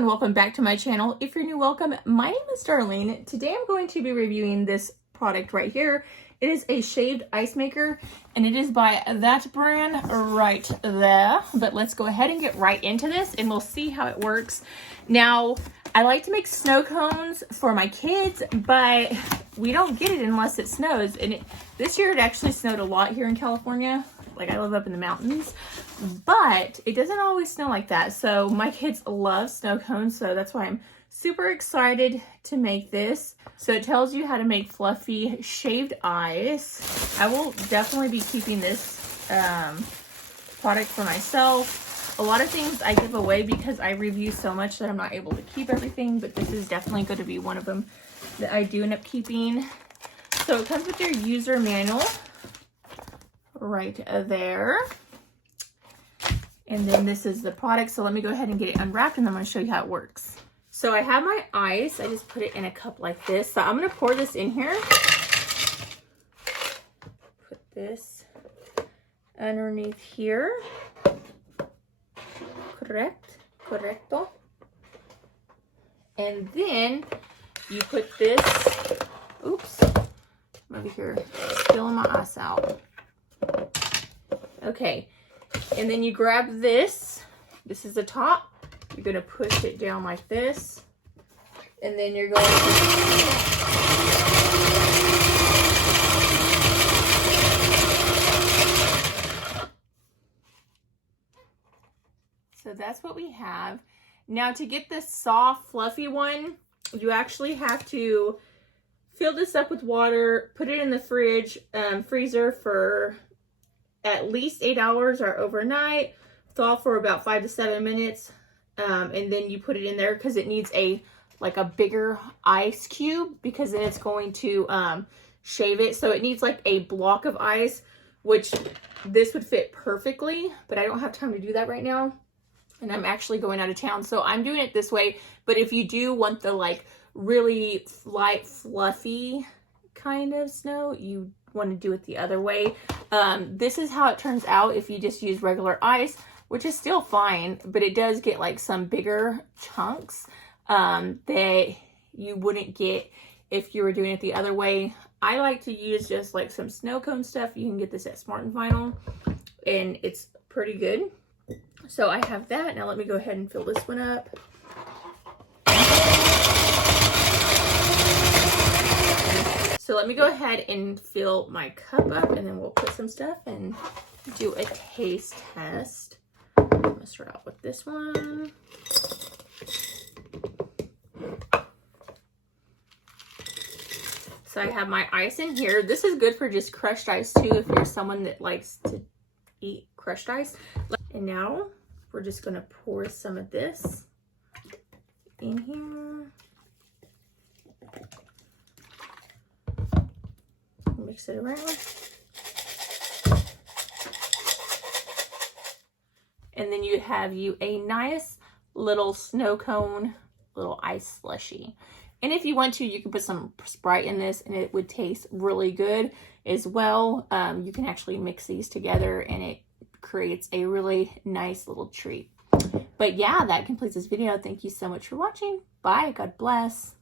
Welcome back to my channel. If you're new, welcome. My name is Darlene. Today I'm going to be reviewing this product right here. It is a shaved ice maker and it is by that brand right there. But let's go ahead and get right into this and we'll see how it works. Now, I like to make snow cones for my kids, but we don't get it unless it snows. And this year it actually snowed a lot here in California. Like, I live up in the mountains, but it doesn't always snow like that. So my kids love snow cones, so that's why I'm super excited to make this. So it tells you how to make fluffy shaved ice. I will definitely be keeping this product for myself. A lot of things I give away because I review so much that I'm not able to keep everything, but this is definitely going to be one of them that I do end up keeping. So it comes with your user manual right there, and then this is the product. So let me go ahead and get it unwrapped and I'm going to show you how it works. So I have my ice. I just put it in a cup like this. So I'm going to pour this in here, put this underneath here. Correcto. And then you put this, oops, I'm over here spilling my ice out. Okay, and then you grab this. This is the top. You're going to push it down like this. And then you're going to... So that's what we have. Now to get this soft, fluffy one, you actually have to fill this up with water, put it in the freezer for at least 8 hours or overnight, thaw for about 5 to 7 minutes, and then you put it in there because it needs a bigger ice cube, because then it's going to shave it. So it needs like a block of ice, which this would fit perfectly, but I don't have time to do that right now, and I'm actually going out of town, so I'm doing it this way. But if you do want the like really light, fluffy kind of snow, you want to do it the other way. This is how it turns out if you just use regular ice, which is still fine, but it does get like some bigger chunks that you wouldn't get if you were doing it the other way. I like to use just like some snow cone stuff. You can get this at Smart & Final and it's pretty good. So I have that. Now let me go ahead and fill this one up. So let me go ahead and fill my cup up, and then we'll put some stuff and do a taste test. I'm going to start out with this one. So I have my ice in here. This is good for just crushed ice too, if you're someone that likes to eat crushed ice. And now we're just going to pour some of this in here. Mix it around. And then you have a nice little snow cone, little ice slushy. And if you want to, you can put some Sprite in this and it would taste really good as well. You can actually mix these together and it creates a really nice little treat. But yeah, that completes this video. Thank you so much for watching. Bye. God bless.